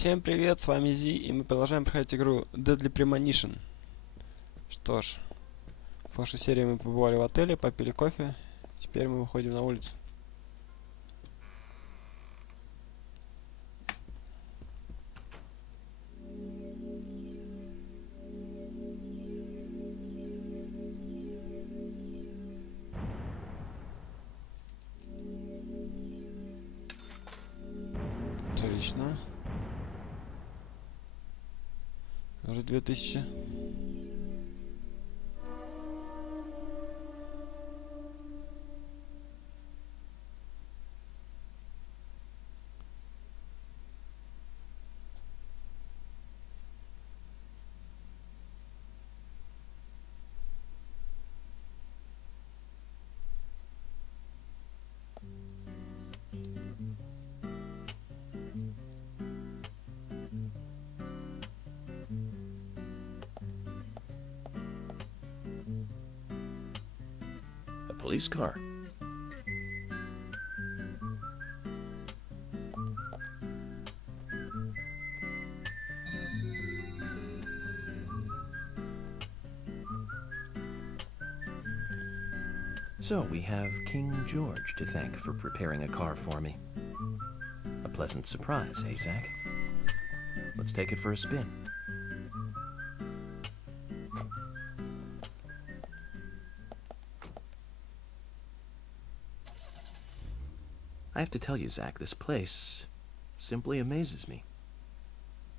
Всем привет, с вами Зи, и мы продолжаем проходить игру Deadly Premonition. Что ж, в прошлой серии мы побывали в отеле, попили кофе, теперь мы выходим на улицу. Отлично. Уже 2000. A police car. So we have King George to thank for preparing a car for me. A pleasant surprise, eh, Zach? Let's take it for a spin. I have to tell you, Zach, this place simply amazes me.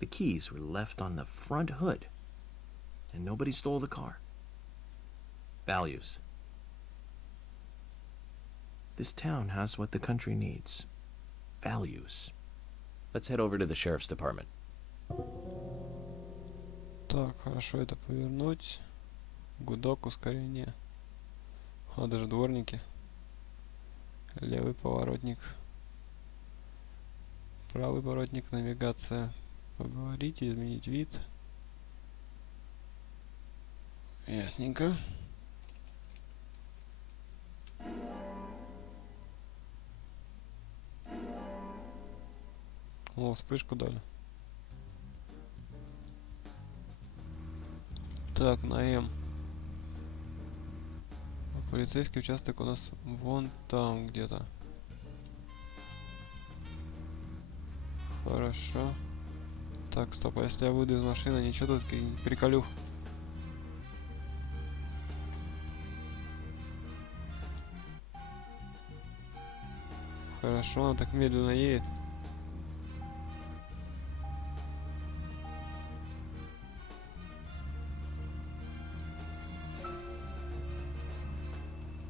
The keys were left on the front hood, and nobody stole the car. Values. This town has what the country needs. Values. Let's head over to the sheriff's department. Так, хорошо это повернуть. Гудок, ускорение. А, даже дворники. Левый поворотник. Правый поворотник, навигация. Поговорить, изменить вид. Ясненько. О, вспышку дали. Так, на М. Полицейский участок у нас вон там где-то. Хорошо. Так, стоп, а если я выйду из машины, ничего тут приколюх. Хорошо, она так медленно едет.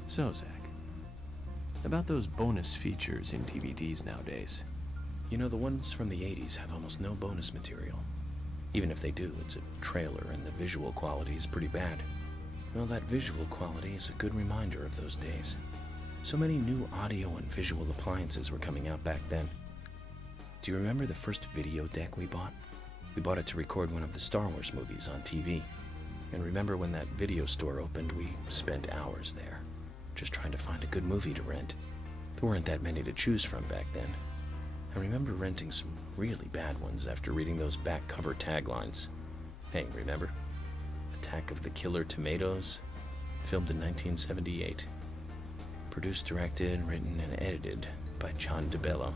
So, Zach, about those bonus features in DVDs nowadays. You know, the ones from the 80s have almost no bonus material. Even if they do, it's a trailer and the visual quality is pretty bad. Well, that visual quality is a good reminder of those days. So many new audio and visual appliances were coming out back then. Do you remember the first video deck we bought? We bought it to record one of the Star Wars movies on TV. And remember when that video store opened, we spent hours there, just trying to find a good movie to rent. There weren't that many to choose from back then. I remember renting some really bad ones after reading those back cover taglines. Hey, remember? Attack of the Killer Tomatoes? Filmed in 1978. Produced, directed, written, and edited by John DeBello.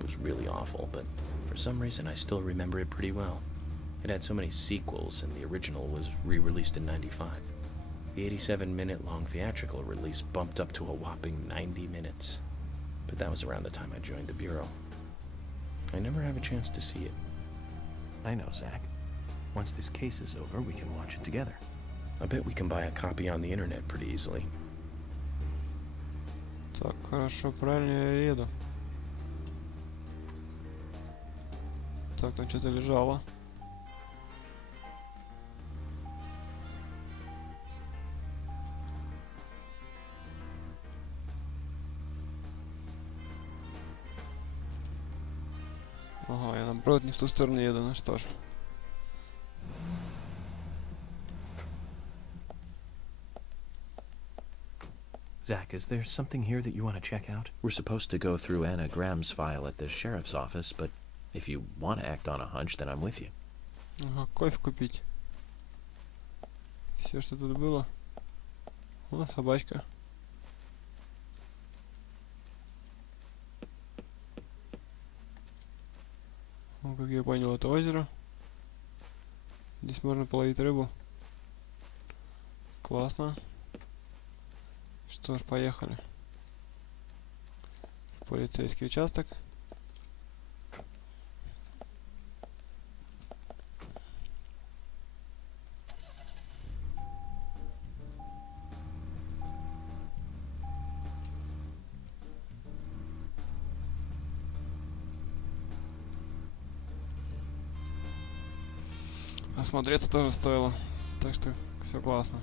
It was really awful, but for some reason I still remember it pretty well. It had so many sequels, and the original was re-released in '95. The 87-minute-long theatrical release bumped up to a whopping 90 minutes. But that was around the time I joined the Bureau. I never have a chance to see it. I know, Zach. Once this case is over, we can watch it together. I bet we can buy a copy on the internet pretty easily. Так, хорошо, правильно я еду. Так, там что-то лежало. Ага, я наоборот не в ту сторону еду, ну что ж. Zach, is there something here that you want to check out? We're supposed to go through Anna Graham's file at the sheriff's office, but If you want to act on a hunch, then I'm with you. Ага, кофе купить. Все, что тут было. О, собачка. Ну, как я понял, это озеро. Здесь можно половить рыбу. Классно. Что ж, поехали. В полицейский участок. Осмотреться тоже стоило. Так что все классно.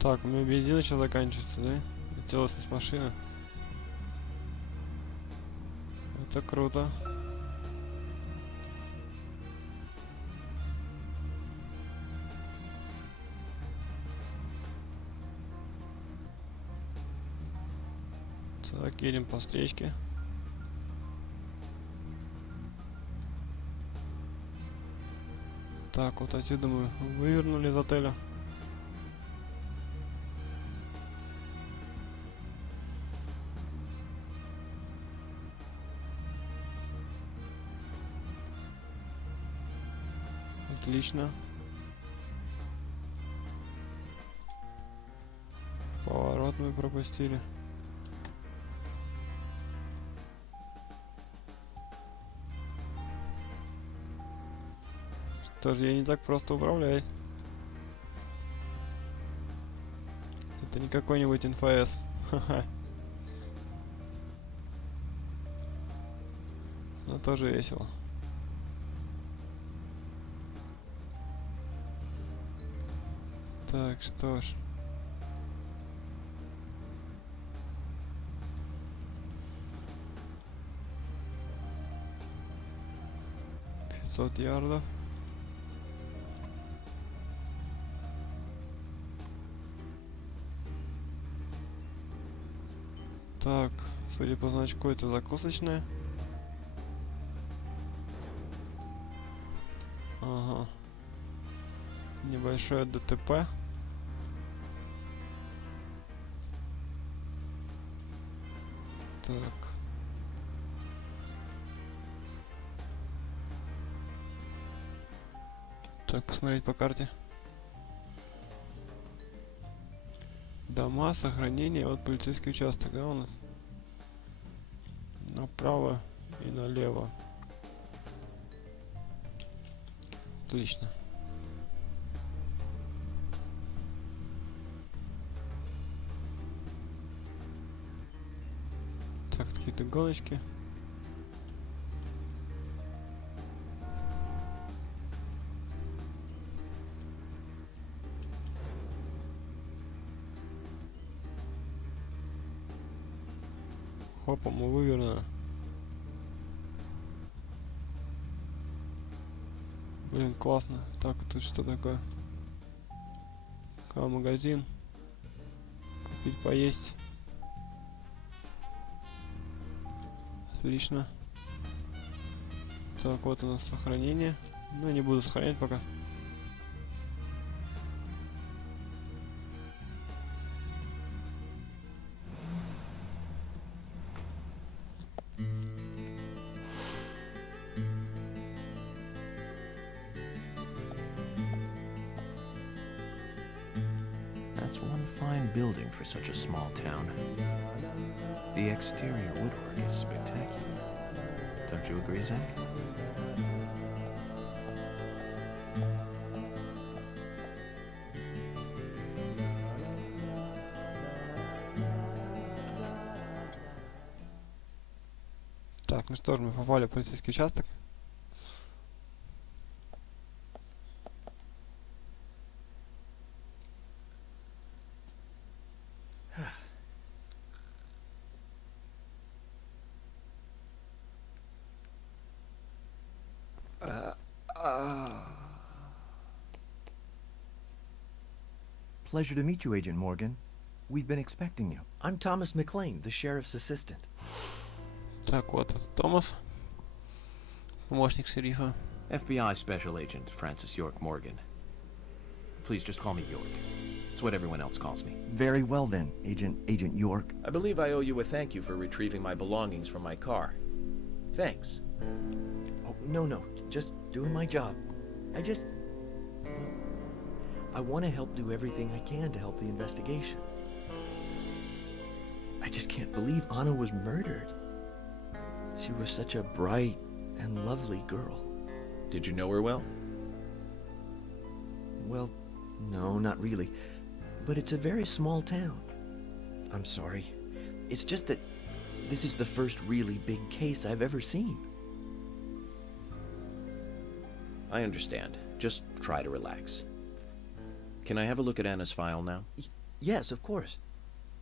Так, у меня бензин еще заканчивается, да? И целостность машины. Это круто. Так, едем по встречке. Так, вот отсюда мы вывернули из отеля. Отлично. Поворот мы пропустили. Что ж, я не так просто управляю. Это не какой-нибудь НФС. Ха-ха. Но тоже весело. Так, что ж. «500 ярдов». Так, судя по значку, это закусочная. Ага. Небольшое ДТП. Так. Так, посмотреть по карте. Дома, сохранение, вот полицейский участок, да, у нас? Направо и налево. Отлично. Так, какие-то гоночки. Хопа, мы вывернули. Блин, классно. Так, тут что такое? Магазин. Купить поесть. Отлично. Так, вот у нас сохранение. Но не буду сохранять пока. That's one fine building for such a small town. The exterior woodwork is spectacular. Don't you agree, Zach? Так, ну что ж, мы попали в полицейский участок. Pleasure to meet you, Agent Morgan. We've been expecting you. I'm Thomas McLean, the sheriff's assistant. Так, вот это Томас. Помощник шерифа. FBI Special Agent Francis York Morgan. Please just call me York. It's what everyone else calls me. Very well then, Agent York. I believe I owe you a thank you for retrieving my belongings from my car. Thanks. Oh, no, just doing my job. Well, I want to help do everything I can to help the investigation. I just can't believe Anna was murdered. She was such a bright and lovely girl. Did you know her well? Well, no, not really. But it's a very small town. I'm sorry. It's just that this is the first really big case I've ever seen. I understand. Just try to relax. Can I have a look at Anna's file now? Yes, of course.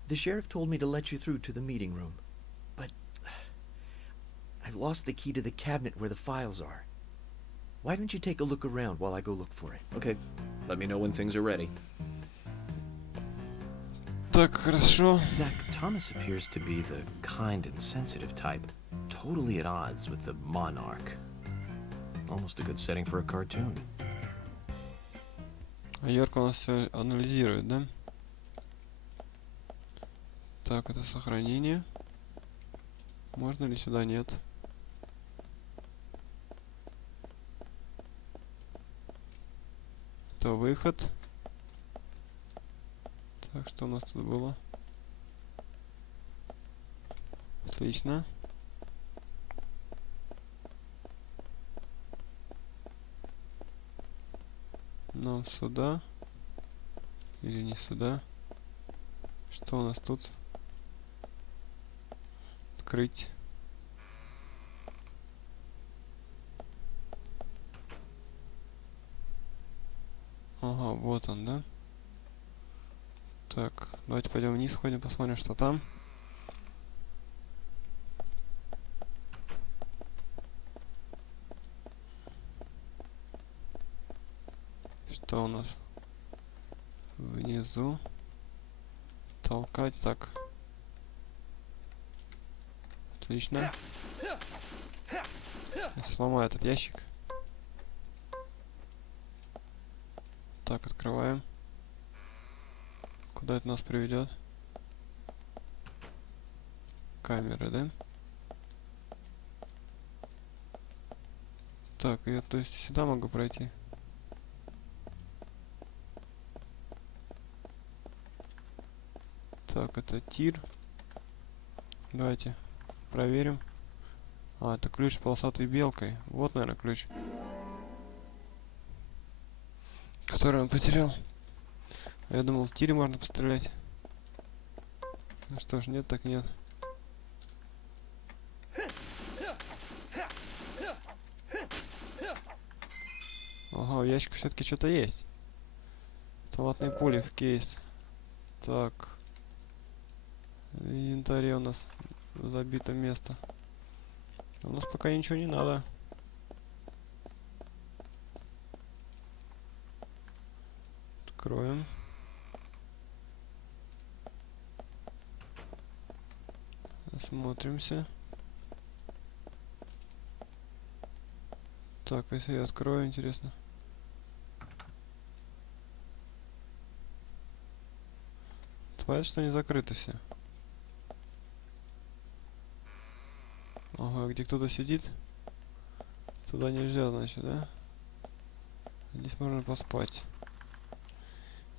The sheriff told me to let you through to the meeting room. But I've lost the key to the cabinet where the files are. Why don't you take a look around while I go look for it? Okay. Let me know when things are ready. Так, хорошо. Zach, Thomas appears to be the kind and sensitive type, totally at odds with the monarch. Almost a good setting for a cartoon. А Йорк у нас все анализирует, да? Так, это сохранение. Можно ли сюда? Нет. Это выход. Так, что у нас тут было? Отлично. Нам сюда. Или не сюда. Что у нас тут? Открыть. Ага, вот он, да? Так, давайте пойдем вниз, сходим, посмотрим, что там. Что у нас внизу? Толкать, так. Отлично. Сломаю этот ящик. Так, открываем. Куда это нас приведет? Камеры, да? Так, я то есть сюда могу пройти. Так, это тир. Давайте проверим. А, это ключ с полосатой белкой. Вот, наверное, ключ, который он потерял. Я думал, в тире можно пострелять. Ну что ж, нет, так нет. Ага, в ящике все-таки что-то есть. Автоматные пули в кейс. Так. В инвентаре у нас забито место. У нас пока ничего не надо. Откроем. Осмотримся. Так, если я открою, интересно. Понятно, что не закрыто все. Ага, где кто-то сидит. Туда нельзя, значит, да? Здесь можно поспать.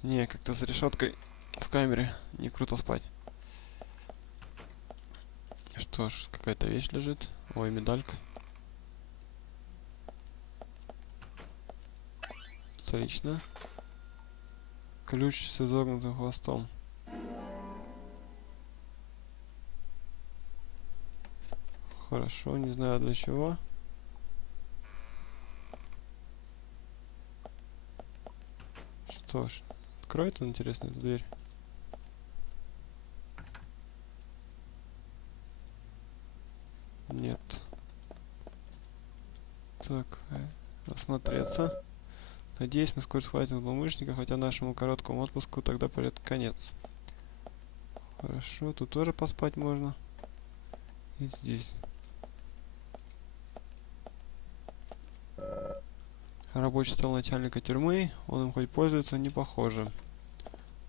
Не, как-то с решеткой в камере не круто спать. Что ж, какая-то вещь лежит. Ой, медалька. Отлично. Ключ с изогнутым хвостом. Хорошо, не знаю для чего. Что ж, откроет он, интересно, эту дверь? Нет. Так, осмотреться. Надеюсь, мы скоро схватим злоумышленника, хотя нашему короткому отпуску тогда придет конец. Хорошо, тут тоже поспать можно. И здесь. Рабочий стол начальника тюрьмы. Он им хоть пользуется, не похоже.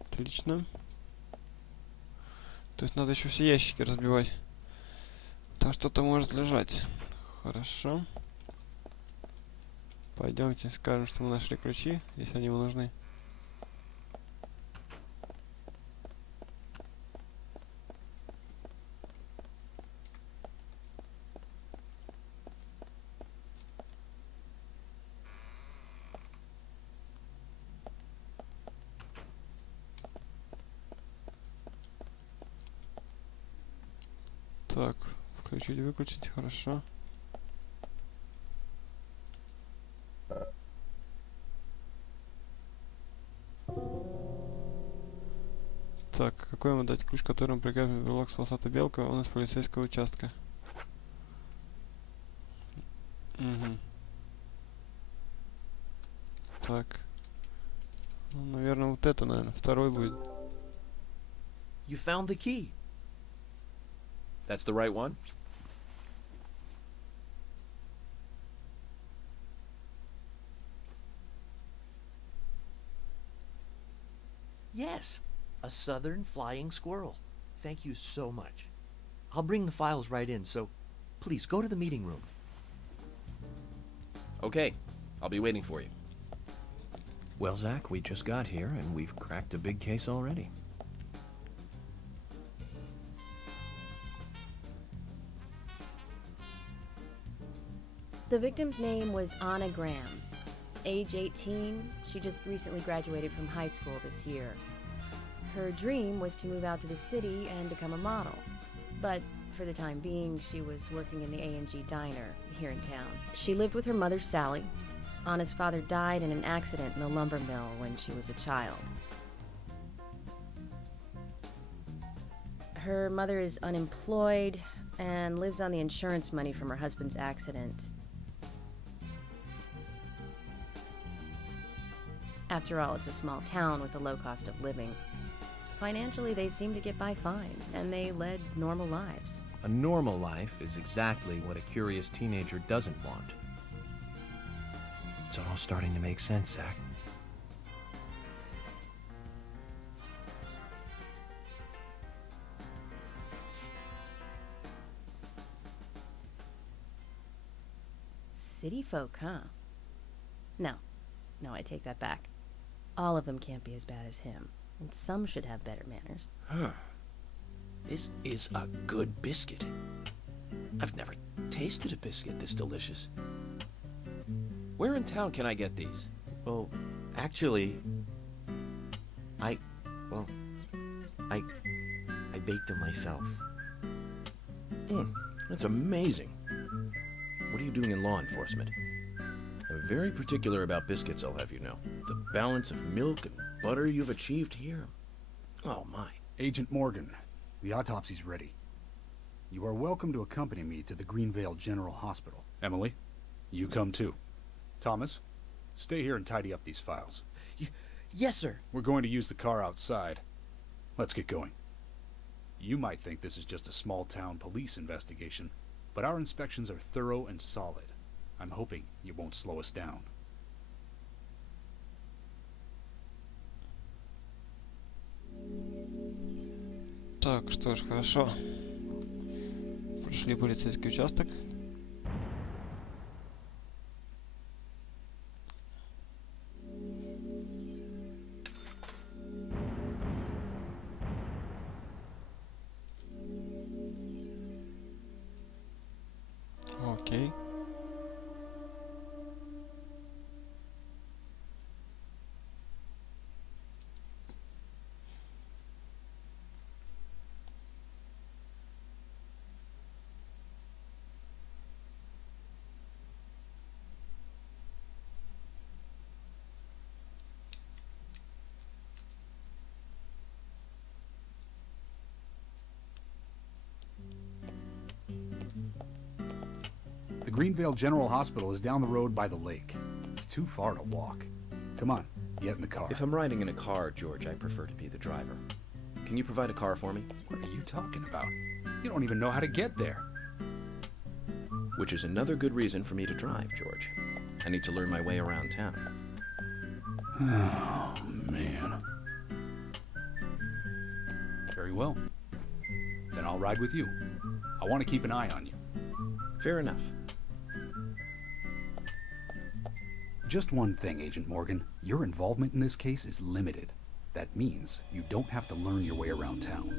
Отлично. То есть надо еще все ящики разбивать. Там что-то может лежать. Хорошо. Пойдемте, скажем, что мы нашли ключи, если они вам нужны. Так, включить, выключить, хорошо. Так, какой ему дать ключ, которым приказывает брелок с полосатой белкой, он из полицейского участка. Угу. Так. Ну, наверное, вот это, наверное, второй будет. You found the key. That's the right one? Yes, a southern flying squirrel. Thank you so much. I'll bring the files right in, so please go to the meeting room. Okay, I'll be waiting for you. Well, Zach, we just got here, and we've cracked a big case already. The victim's name was Anna Graham. Age 18, she just recently graduated from high school this year. Her dream was to move out to the city and become a model. But for the time being, she was working in the A&G diner here in town. She lived with her mother, Sally. Anna's father died in an accident in the lumber mill when she was a child. Her mother is unemployed and lives on the insurance money from her husband's accident. After all, it's a small town with a low cost of living. Financially, they seem to get by fine, and they led normal lives. A normal life is exactly what a curious teenager doesn't want. It's all starting to make sense, Zach. City folk, huh? No, I take that back. All of them can't be as bad as him, and some should have better manners. Huh. This is a good biscuit. I've never tasted a biscuit this delicious. Where in town can I get these? Well, actually, I baked them myself. That's amazing. What are you doing in law enforcement? I'm very particular about biscuits, I'll have you know. The balance of milk and butter you've achieved here. Oh, my. Agent Morgan, the autopsy's ready. You are welcome to accompany me to the Greenvale General Hospital. Emily, you come too. Thomas, stay here and tidy up these files. Yes, sir. We're going to use the car outside. Let's get going. You might think this is just a small-town police investigation, but our inspections are thorough and solid. I'm hoping you won't slow us down. Так, что ж, хорошо. Прошли полицейский участок. Окей. The Greenvale General Hospital is down the road by the lake. It's too far to walk. Come on, get in the car. If I'm riding in a car, George, I prefer to be the driver. Can you provide a car for me? What are you talking about? You don't even know how to get there. Which is another good reason for me to drive, George. I need to learn my way around town. Oh, man. Very well. Then I'll ride with you. I want to keep an eye on you. Fair enough. Just one thing, Agent Morgan. Your involvement in this case is limited. That means you don't have to learn your way around town.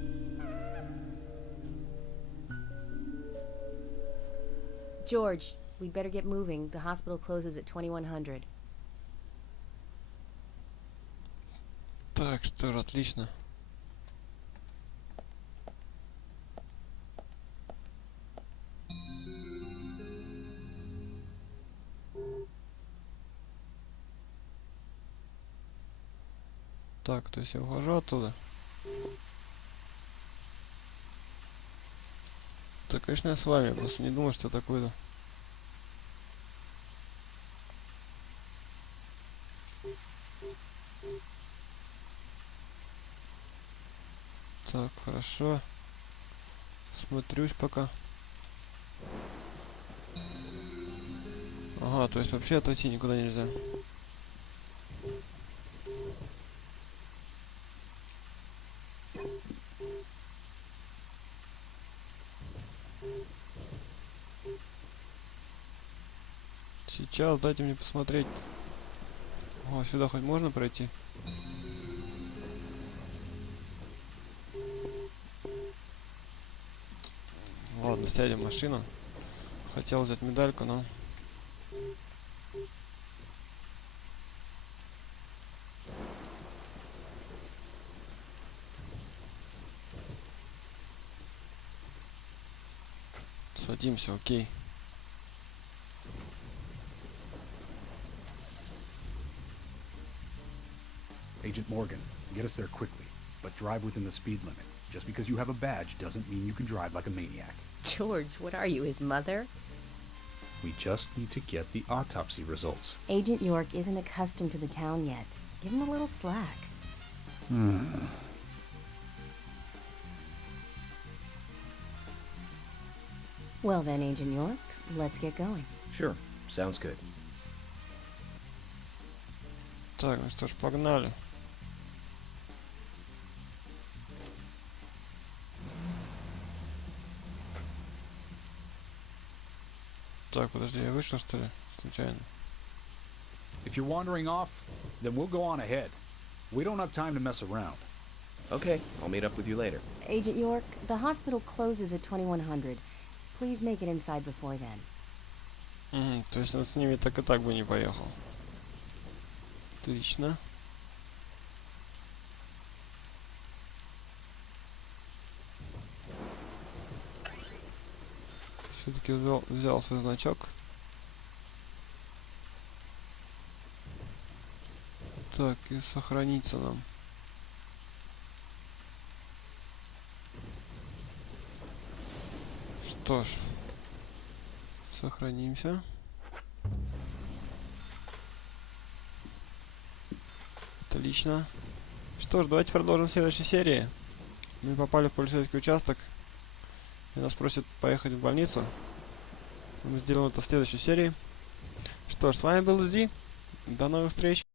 George, we'd better get moving. The hospital closes at 2100. Так, что ж, отлично. Так, то есть я ухожу оттуда. Да, конечно, я с вами, просто не думаю, что я так выйду. Так, хорошо. Смотрюсь пока. Ага, то есть вообще отойти никуда нельзя. Сейчас дайте мне посмотреть. О, сюда хоть можно пройти? Ладно, сядем в машину. Хотел взять медальку, но... Садимся, окей. Agent Morgan, get us there quickly, but drive within the speed limit. Just because you have a badge doesn't mean you can drive like a maniac. George, what are you, his mother? We just need to get the autopsy results. Agent York isn't accustomed to the town yet. Give him a little slack. Well then, Agent York, let's get going. Sure, sounds good. Так, ну что ж, погнали. Так, подожди, я вышел, что ли? Случайно. If you're wandering off, then we'll go on ahead. We don't have time to mess around. Okay, I'll meet up with you later. Agent York, the hospital closes at 2100. Please make it inside before then. Угу, то есть он с ними так и так бы не поехал. Отлично. Все-таки взял свой значок. Так, и сохранится нам. Что ж, сохранимся. Отлично. Что ж, давайте продолжим в следующей серии. Мы попали в полицейский участок. И нас просят поехать в больницу. Мы сделаем это в следующей серии. Что ж, с вами был Зи. До новых встреч.